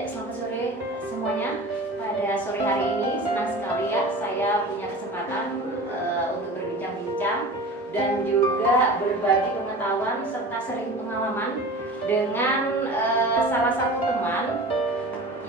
Ya, selamat sore semuanya. Pada sore hari ini senang sekali ya saya punya kesempatan untuk berbincang-bincang dan juga berbagi pengetahuan serta sharing pengalaman dengan salah satu teman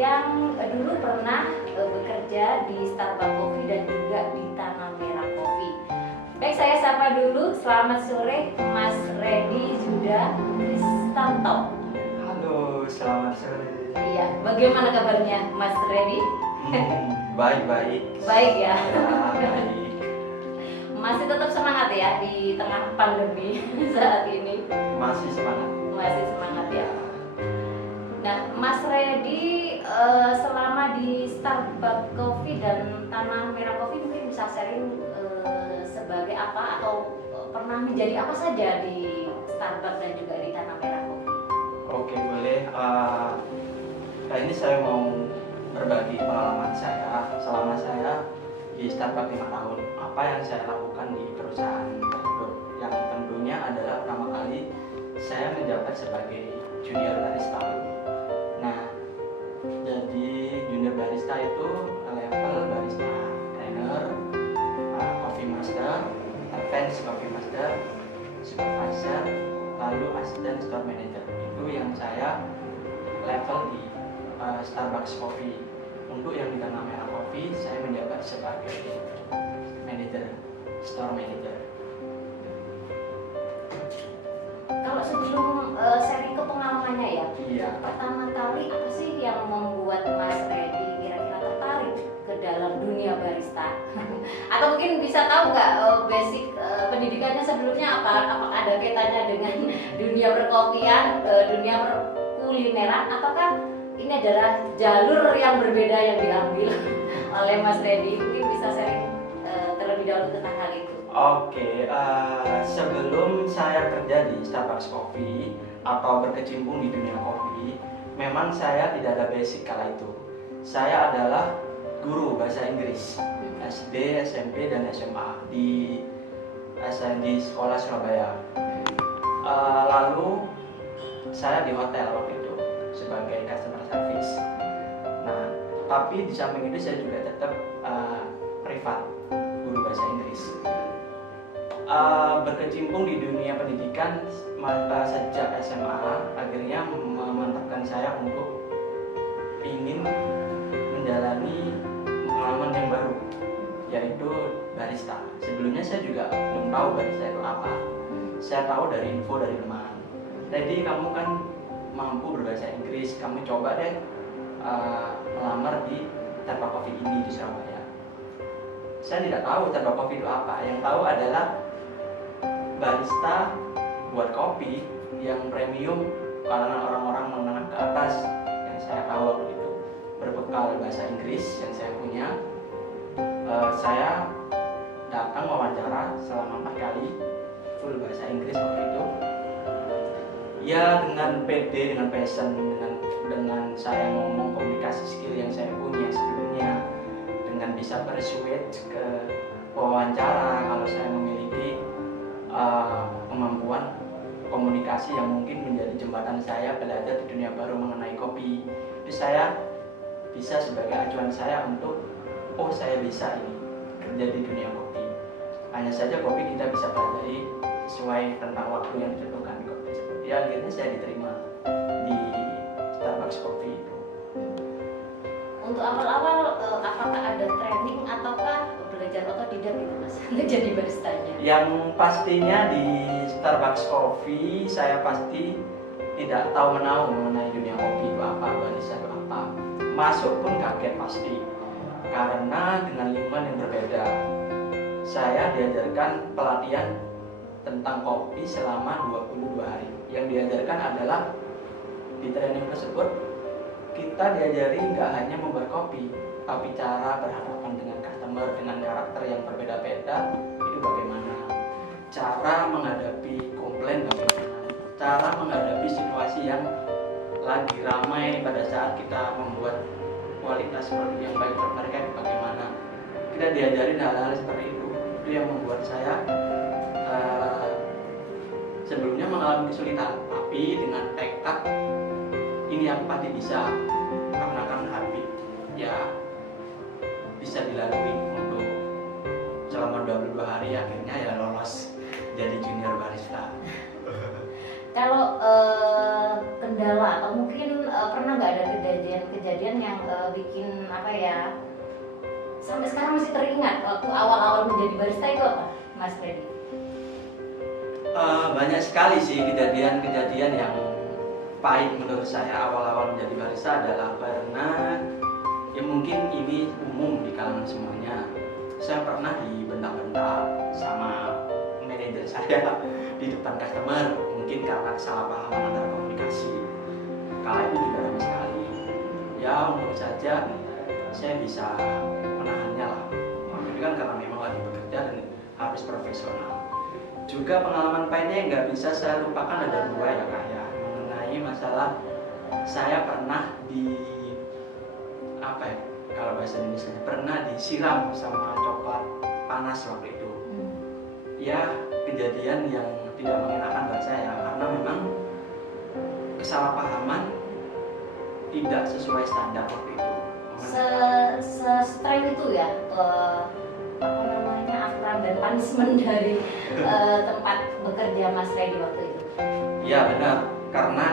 yang dulu pernah bekerja di Starbucks Coffee dan juga di Tanah Merah Coffee. Baik, saya sapa dulu. Selamat sore Mas Reddy Zuda Kristanto. Halo, selamat sore. Iya, bagaimana kabarnya Mas Reddy? Baik-baik. Baik ya. Ya, baik. Masih tetap semangat ya di tengah pandemi saat ini. Masih semangat. Masih semangat ya. Nah, Mas Reddy selama di Starbucks Coffee dan Tanah Merah Coffee mungkin bisa sharing sebagai apa atau pernah menjadi apa saja di Starbucks dan juga di Tanah Merah Coffee. Oke, boleh. Kali ini saya mau berbagi pengalaman saya selama saya di Starbucks 5 tahun. Apa yang saya lakukan di perusahaan tersebut. Yang tentunya adalah pertama kali saya menjabat sebagai junior barista. Nah, jadi junior barista itu level barista trainer, coffee master, advanced coffee master, supervisor, lalu asisten store manager. Itu yang saya level di Starbucks Coffee. Untuk yang di Tanah Merah Coffee, saya menjabat sebagai manager, store manager. Kalau sebelum sharing ke pengalamannya ya, Iya. pertama kali apa sih yang membuat Mas Reddy kira-kira tertarik ke dalam dunia barista? Atau mungkin bisa tahu nggak basic pendidikannya sebelumnya apa? Apakah ada kaitannya dengan dunia perkopian, dunia perkulineran, ataukah ini adalah jalur yang berbeda yang diambil oleh Mas Reddy? Mungkin bisa sharing terlebih dahulu tentang hal itu. Oke, sebelum saya kerja di Starbucks Coffee atau berkecimpung di dunia kopi, memang saya tidak ada basic kala itu. Saya adalah guru bahasa Inggris SD, SMP, dan SMA di sekolah Surabaya. Lalu saya di hotel waktu itu sebagai customer service. Nah, tapi di samping itu saya juga tetap privat guru bahasa Inggris. Berkecimpung di dunia pendidikan sejak SMA akhirnya memantapkan saya untuk ingin menjalani pengalaman yang baru, yaitu barista. Sebelumnya saya juga belum tahu barista itu apa. Saya tahu dari info dari teman. Jadi kamu kan mampu berbahasa Inggris, kamu coba deh melamar di Starbucks Coffee ini di Surabaya. Saya tidak tahu Starbucks Coffee itu apa. Yang tahu adalah barista buat kopi yang premium kalangan orang-orang menengah ke atas yang saya tahu waktu itu. Berbekal bahasa Inggris yang saya punya, saya datang wawancara selama 4 kali full bahasa Inggris waktu itu. Ya, dengan PD, dengan passion, dengan saya ngomong komunikasi skill yang saya punya sebelumnya, dengan bisa persuade ke wawancara kalau saya memiliki kemampuan komunikasi yang mungkin menjadi jembatan saya belajar di dunia baru mengenai kopi. Jadi saya bisa sebagai acuan saya untuk saya bisa ini kerja di dunia kopi. Hanya saja kopi kita bisa pelajari sesuai tentang waktu yang ditentukan di kopi. Ya, akhirnya saya diterima di Starbucks Coffee itu. Untuk awal-awal apakah ada training ataukah belajar otodidak gitu Mas untuk jadi baristanya? Yang pastinya di Starbucks Coffee saya pasti tidak tahu menahu mengenai dunia kopi itu apa, barista itu apa. Masuk pun kaget pasti, karena dengan lingkungan yang berbeda. Saya diajarkan pelatihan tentang kopi selama 22 hari. Yang diajarkan adalah di training tersebut kita diajari nggak hanya membuat kopi, tapi cara berhadapan dengan customer dengan karakter yang berbeda-beda itu bagaimana, cara menghadapi komplain bagaimana, cara menghadapi situasi yang lagi ramai pada saat kita membuat kualitas produk yang baik buat mereka itu bagaimana. Kita diajarin hal-hal seperti itu yang membuat saya sebelumnya mengalami kesulitan, tapi dengan tekad ini aku pasti bisa, ya bisa dilalui untuk selama 22 hari, akhirnya ya lolos jadi junior barista. Kalau kendala atau mungkin pernah nggak ada kejadian yang bikin apa ya sampai sekarang masih teringat waktu awal-awal menjadi barista itu apa, Mas Freddy? Banyak sekali sih kejadian-kejadian yang pahit menurut saya awal-awal menjadi barista adalah pernah, ya mungkin ini umum di kalangan semuanya. Saya pernah dibentak-bentak sama manajer saya di depan customer, mungkin karena kesalahpahaman antara komunikasi. Kala itu juga ramai sekali. Ya untung saja saya bisa menahannya lah. Itu kan karena memang lagi bekerja dan harus profesional. Juga pengalaman pahitnya yang nggak bisa saya lupakan ada dua ya Kak ya, mengenai masalah saya pernah apa ya, kalau bahasa Indonesia pernah disiram sama coklat panas waktu itu. Ya kejadian yang tidak mengenakan buat saya karena memang kesalahpahaman tidak sesuai standar waktu itu. Strength itu ya apa namanya aturan dan punishment dari tempat bekerja Mas Freddy waktu itu. Iya benar, karena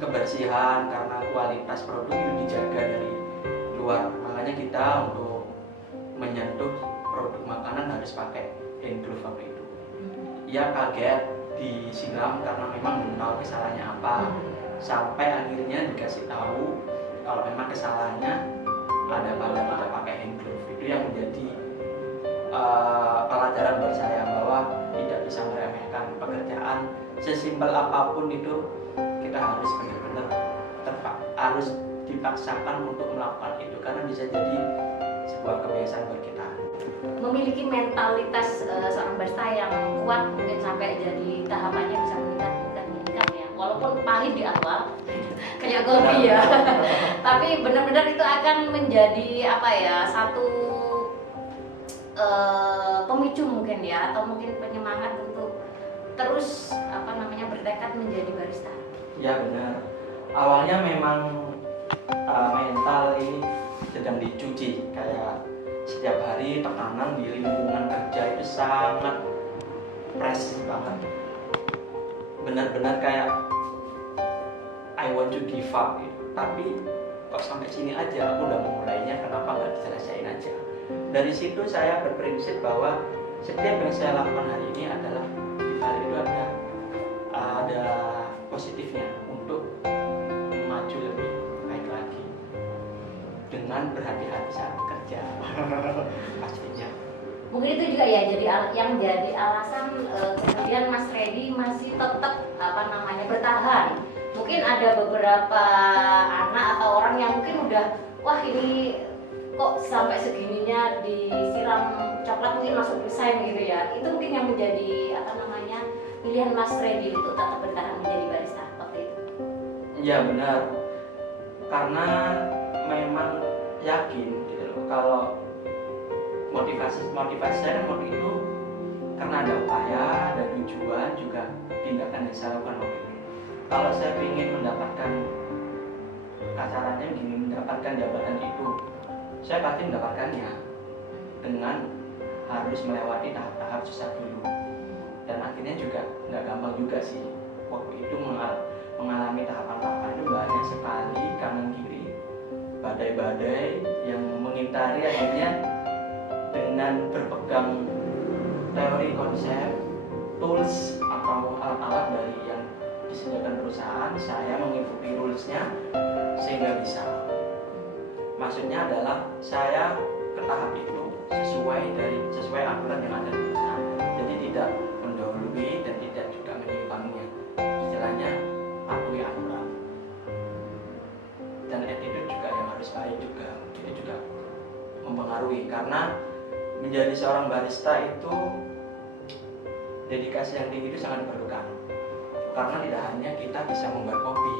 kebersihan, karena kualitas produk itu dijaga dari luar, makanya kita untuk menyentuh produk makanan harus pakai hand glove waktu itu. Ya kaget disiram karena memang belum tahu kesalahannya apa, sampai akhirnya dikasih tahu kalau memang kesalahannya ada pada tidak pakai hand glove. Itu yang menjadi pelajaran buat saya bahwa tidak bisa meremehkan pekerjaan sesimpel apapun itu, kita harus benar-benar harus dipaksakan untuk melakukan itu karena bisa jadi sebuah kebiasaan buat kita. Memiliki mentalitas seorang barista yang kuat mungkin sampai jadi tahapannya bisa meningkat ya, walaupun pahit di awal kayak kopi ya tapi benar-benar itu akan menjadi apa ya, satu pemicu mungkin ya, atau mungkin penyemangat untuk terus apa namanya bertekad menjadi barista. Ya benar, awalnya memang mental ini sedang dicuci, kayak setiap hari tekanan di lingkungan kerja itu sangat press banget, benar-benar kayak I want to give up gitu. Tapi kok sampai sini aja, aku udah memulainya, kenapa nggak diselesaikan aja. Dari situ saya berprinsip bahwa setiap yang saya lakukan hari ini adalah di balik itu ada positifnya untuk maju lebih baik lagi dengan berhati-hati saat bekerja. Pastinya Mungkin itu juga ya yang jadi alasan kemudian Mas Freddy masih tetap apa namanya bertahan. Mungkin ada beberapa anak atau orang yang mungkin udah wah ini kok sampai segininya disiram coklat mungkin langsung resign gitu ya. Itu mungkin yang menjadi apa namanya pilihan Mas Freddy untuk tetap bertahan menjadi barista waktu itu. iya benar, karena memang yakin gitu loh, kalau motivasi saya kan waktu itu karena ada upaya, ada tujuan, juga tindakan yang saya lakukan waktu itu. Kalau saya ingin mendapatkan kasarannya begini, mendapatkan jabatan itu, saya pasti mendapatkannya dengan harus melewati tahap-tahap susah dulu. Dan akhirnya juga nggak gampang juga sih. Waktu itu mengalami tahapan-tahapan itu banyak sekali, kanan kiri, badai-badai yang mengintari. Akhirnya dengan berpegang teori konsep, tools atau alat-alat dari yang disediakan perusahaan, saya mengikuti rulesnya sehingga bisa. Maksudnya adalah saya ke tahap itu sesuai aturan yang ada di perusahaan. Jadi tidak mendahului dan tidak juga menyimpanginya. Istilahnya patuhi aturan. Dan attitude juga yang harus baik juga. Itu juga mempengaruhi, karena menjadi seorang barista itu dedikasi yang tinggi itu sangat diperlukan. Karena tidak hanya kita bisa membuat kopi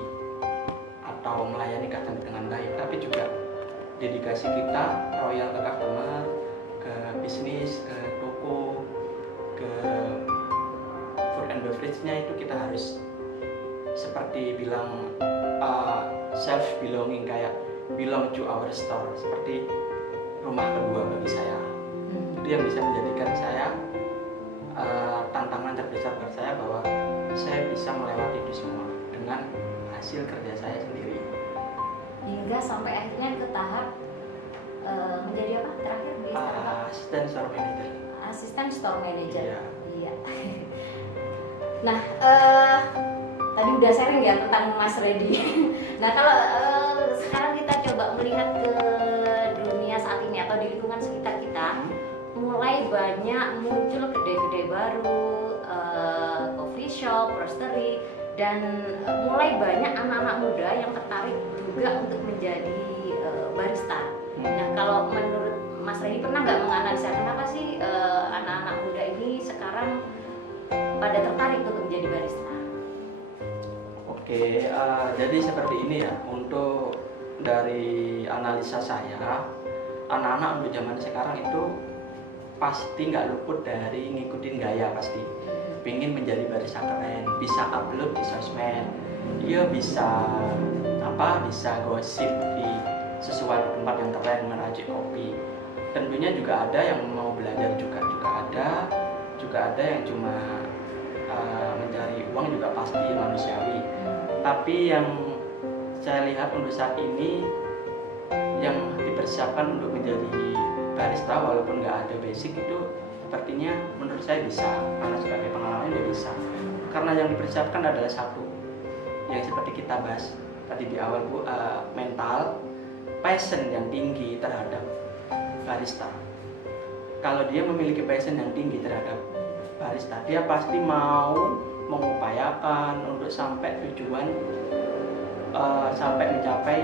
atau melayani customer dengan baik, tapi juga dedikasi kita royal ke customer, ke bisnis, ke toko, ke food and beverage-nya itu kita harus seperti bilang self belonging, kayak belong to our store, seperti rumah kedua bagi saya. Itu yang bisa menjadikan saya tantangan terbesar buat saya, bahwa saya bisa melewati itu semua dengan hasil kerja saya sendiri. Hingga sampai akhirnya ke tahap menjadi apa terakhir di Asisten store manager. Asisten store manager. Iya. Iya. Nah, tadi udah sharing ya tentang Mas Reddy. Nah, kalau sekarang kita coba melihat ke dunia saat ini atau di lingkungan sekitar kita, mulai banyak muncul kedai-kedai baru, coffee shop, roastery, dan mulai banyak anak-anak muda yang tertarik juga untuk menjadi barista. Nah, kalau menurut Mas Reddy pernah nggak menganalisa kenapa sih anak-anak muda ini sekarang pada tertarik untuk menjadi barista? Oke, jadi seperti ini ya. Untuk dari analisa saya, anak-anak untuk zaman sekarang itu pasti nggak luput dari ngikutin gaya pasti. Pengen menjadi barista keren, bisa upload di sosmed, dia bisa bisa gosip di sesuatu tempat yang keren, meracik kopi. Tentunya juga ada yang mau belajar juga ada yang cuma mencari uang, juga pasti manusiawi. Tapi yang saya lihat untuk saat ini yang dipersiapkan untuk menjadi barista walaupun nggak ada basic itu sepertinya menurut saya bisa, karena sebagai pengalaman dia bisa. Karena yang dipersiapkan adalah satu, yang seperti kita bahas tadi di awal Bu, mental, passion yang tinggi terhadap barista. Kalau dia memiliki passion yang tinggi terhadap barista, dia pasti mau mengupayakan untuk sampai tujuan, sampai mencapai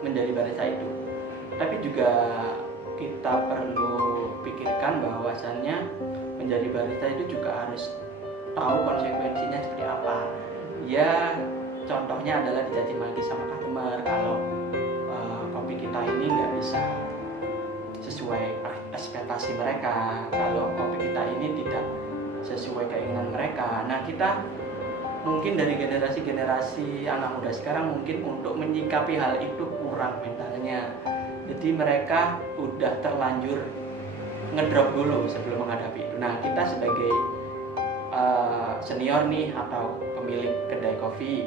menjadi barista itu. Tapi juga kita perlu pikirkan bahwasannya menjadi barista itu juga harus tahu konsekuensinya seperti apa. Ya, contohnya adalah dicaci maki sama customer kalau kopi kita ini nggak bisa sesuai ekspektasi mereka, kalau kopi kita ini tidak sesuai keinginan mereka. Nah, kita mungkin dari generasi anak muda sekarang mungkin untuk menyikapi hal itu kurang mentalnya. Jadi mereka udah terlanjur ngedrop dulu sebelum menghadapi itu. Nah, kita sebagai senior nih atau pemilik kedai kopi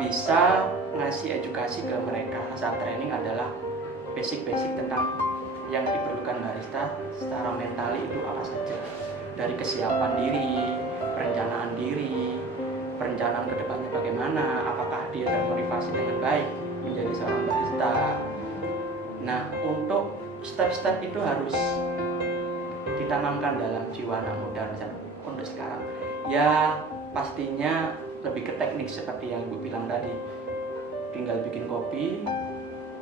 bisa ngasih edukasi ke mereka saat training adalah basic-basic tentang yang diperlukan barista secara mental itu apa saja, dari kesiapan diri, perencanaan diri, perencanaan kedepannya bagaimana, apakah dia termotivasi dengan baik menjadi seorang barista. Nah, untuk step-step itu harus ditanamkan dalam jiwa anak muda untuk sekarang. Ya, pastinya lebih ke teknik seperti yang Ibu bilang tadi, tinggal bikin kopi,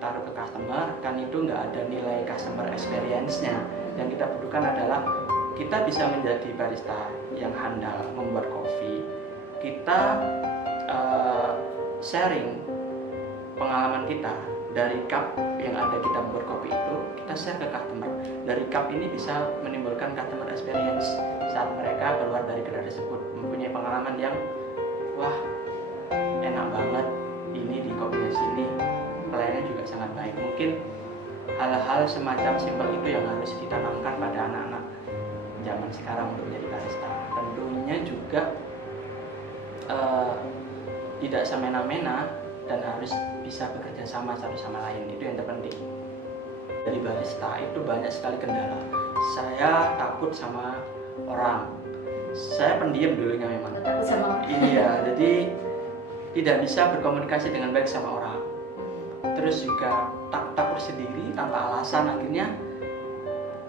taruh ke customer, kan itu nggak ada nilai customer experience-nya. Yang kita butuhkan adalah kita bisa menjadi barista yang handal membuat kopi. Kita sharing pengalaman kita dari cup yang ada kita buat kopi itu, kita share ke customer. Dari cup ini bisa menimbulkan customer experience saat mereka keluar dari kedai tersebut, mempunyai pengalaman yang wah enak banget, ini di kopinya sini pelayanannya juga sangat baik. Mungkin hal-hal semacam simpel itu yang harus ditanamkan pada anak-anak zaman sekarang untuk menjadi barista. Tentunya juga tidak semena-mena dan harus bisa bekerja sama satu sama lain, itu yang terpenting. Dari barista itu banyak sekali kendala. Saya takut sama orang, saya pendiam dulunya memang. Takut sama orang. Iya, jadi tidak bisa berkomunikasi dengan baik sama orang. Terus juga takut sendiri tanpa alasan. Akhirnya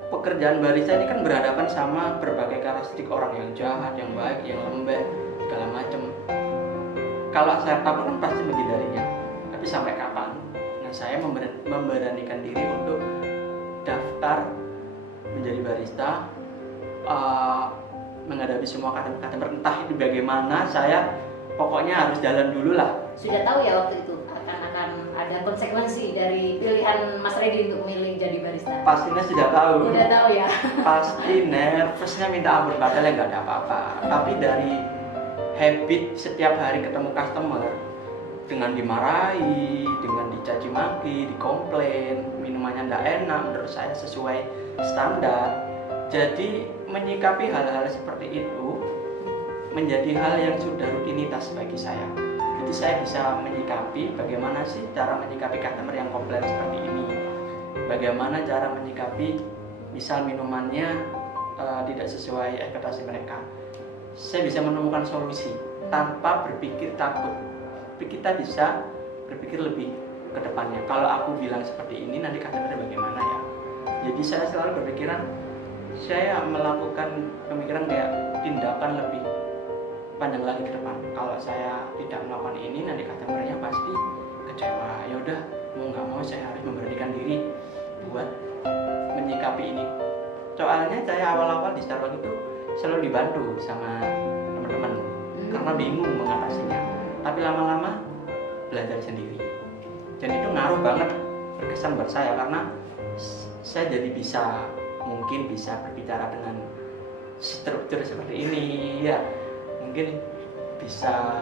pekerjaan barista ini kan berhadapan sama berbagai karakteristik orang, yang jahat, yang baik, yang lembek, segala macam. Kalau saya takut kan pasti menghindarinya. Tapi sampai kapan? Nah, saya memberanikan diri untuk daftar menjadi barista, menghadapi semua customer, entah itu bagaimana, saya pokoknya harus jalan dulu lah. Sudah tahu ya waktu itu akan ada konsekuensi dari pilihan Mas Reddy untuk memilih jadi barista? Pastinya sudah tahu. Sudah tahu ya. Pasti nervousnya minta ampun, padahal nggak ada apa-apa. Tapi dari habit setiap hari ketemu customer, dengan dimarahi, dengan dicaci maki, dikomplain, minumannya nggak enak menurut saya sesuai standar. Jadi menyikapi hal-hal seperti itu menjadi hal yang sudah rutinitas bagi saya. Jadi saya bisa menyikapi bagaimana sih cara menyikapi customer yang komplain seperti ini. Bagaimana cara menyikapi misal minumannya tidak sesuai ekspektasi mereka. Saya bisa menemukan solusi tanpa berpikir takut. Kita bisa berpikir lebih ke depannya. Kalau aku bilang seperti ini, nanti customer bagaimana ya? Jadi saya selalu berpikiran, saya melakukan pemikiran kayak tindakan lebih panjang lagi ke depan. Kalau saya tidak melakukan ini, nanti customernya pasti kecewa. Ya udah, mau nggak mau saya harus memberanikan diri buat menyikapi ini. Soalnya saya awal-awal di Starbucks itu selalu dibantu sama teman-teman karena bingung mengatasinya. Tapi lama-lama belajar sendiri. Dan itu ngaruh banget, berkesan buat saya karena saya jadi mungkin bisa berbicara dengan struktur seperti ini ya. Mungkin bisa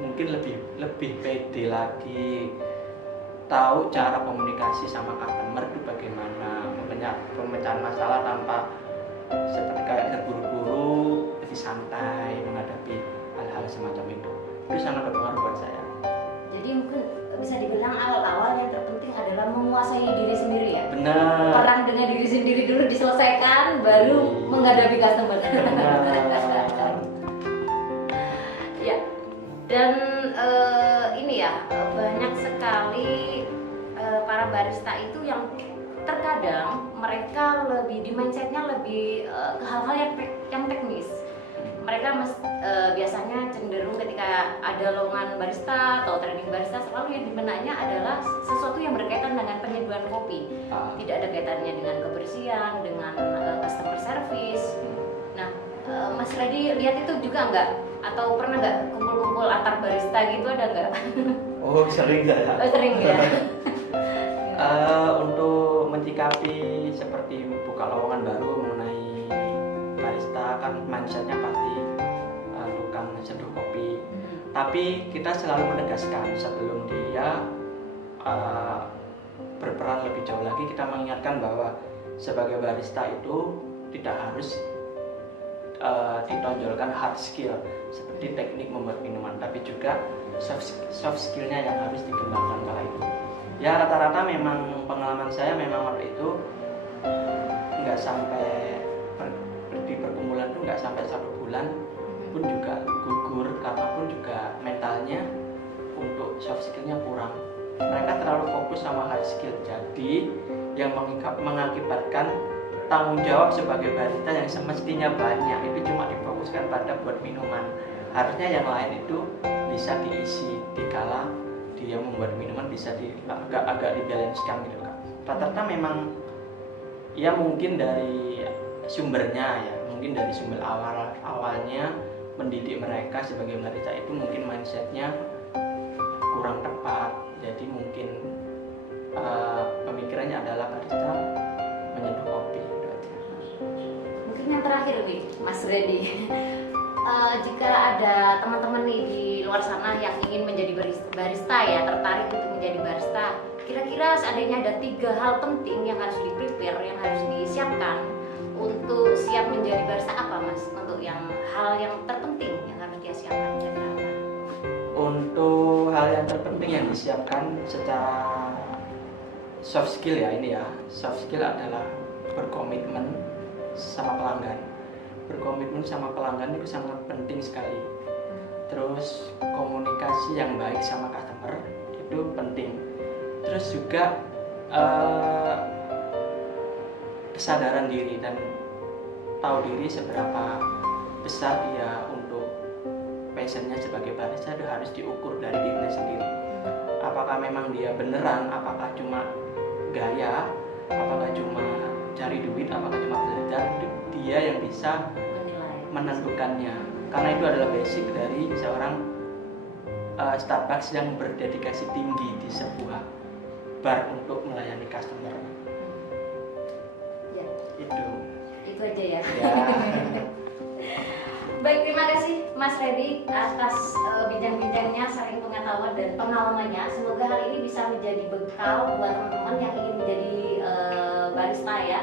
mungkin lebih pede lagi, tahu cara komunikasi sama customer itu bagaimana, pemecahan masalah tanpa seperti kayak terburu-buru, lebih santai menghadapi hal-hal semacam itu sangat berpengaruh buat saya. Jadi mungkin bisa dibilang awal-awal yang terpenting adalah menguasai diri sendiri ya. Benar. Perang dengan diri sendiri dulu diselesaikan, baru menghadapi customer. Benar. Ya. Dan ini ya, banyak sekali para barista itu yang terkadang mereka lebih di mindsetnya lebih ke hal-hal yang teknis. Mereka biasanya cenderung ketika ada lowongan barista atau training barista, selalu yang di benaknya adalah sesuatu yang berkaitan dengan penyediaan kopi. Tidak ada kaitannya dengan kebersihan, dengan customer service. Nah, Mas Reddy lihat itu juga nggak? Atau pernah nggak kumpul-kumpul antar barista gitu, ada nggak? Oh, sering saya. Oh, sering ya. Untuk menyikapi seperti buka lowongan baru mengenai barista, kan mindsetnya pasti tukang seduh kopi. Tapi kita selalu menegaskan sebelum dia berperan lebih jauh lagi, kita mengingatkan bahwa sebagai barista itu tidak harus ditonjolkan hard skill seperti teknik membuat minuman, tapi juga soft skillnya yang harus dikembangkan kala itu. Ya rata-rata memang pengalaman saya memang waktu itu nggak sampai di perkumpulan itu nggak sampai 1 bulan pun juga gugur, karena pun juga mentalnya untuk soft skillnya kurang. Mereka terlalu fokus sama hard skill, jadi yang mengakibatkan tanggung jawab sebagai barista yang semestinya banyak itu cuma difokuskan pada buat minuman. Harusnya yang lain itu bisa diisi dikala dia membuat minuman, bisa agak dibalancekan gitu kan. Rata-rata memang ya mungkin dari sumbernya ya, mungkin dari sumber awalnya mendidik mereka sebagai barista itu mungkin mindsetnya kurang tepat. Jadi mungkin pemikirannya adalah barista menyeduh kopi. Mungkin yang terakhir nih, Mas Reddy. Jika ada teman-teman nih di luar sana yang ingin menjadi barista ya, tertarik untuk menjadi barista, kira-kira seandainya ada 3 hal penting yang harus di-prepare, yang harus disiapkan untuk siap menjadi barista, apa Mas? Untuk hal yang terpenting yang harus dia siapkan kira-kira apa? Untuk hal yang terpenting yang disiapkan secara soft skill ya, ini ya, soft skill adalah berkomitmen sama pelanggan. Berkomitmen sama pelanggan itu sangat penting sekali. Terus komunikasi yang baik sama customer itu penting. Terus juga kesadaran diri dan tahu diri seberapa besar dia untuk passionnya sebagai barista itu harus diukur dari dirinya sendiri. Apakah memang dia beneran, apakah cuma gaya, apakah cuma cari duit, apakah cuma belajar, itu dia yang bisa menentukannya. Karena itu adalah basic dari seorang Starbucks yang berdedikasi tinggi di sebuah bar untuk melayani customer. Ya. Itu aja ya. Baik, terima kasih Mas Reddy atas bincang-bincangnya, sharing pengetahuan dan pengalamannya. Semoga hal ini bisa menjadi bekal buat teman-teman yang ingin menjadi barista ya.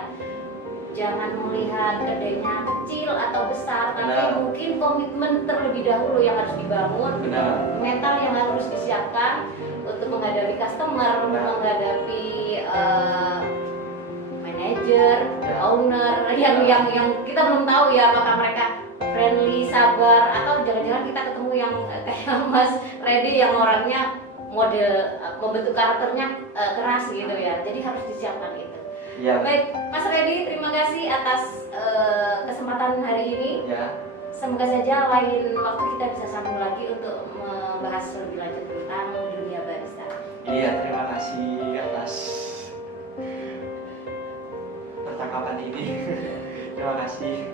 Jangan melihat kedainya kecil atau besar, tapi Benar. mungkin komitmen terlebih dahulu yang harus dibangun, Benar. mental yang harus disiapkan untuk menghadapi customer, Benar. menghadapi manajer, Ya. owner yang kita belum tahu ya apakah mereka friendly, sabar, atau jangan-jangan kita ketemu yang kayak Mas Reddy yang orangnya model membentuk karakternya keras gitu ya. Jadi harus disiapkan itu. Ya. Baik, Mas Reddy, terima kasih atas kesempatan hari ini. Ya. Semoga saja lain waktu kita bisa sambung lagi untuk membahas lebih lanjut tentang dunia barista. Iya, terima kasih atas percakapan ini. Terima kasih.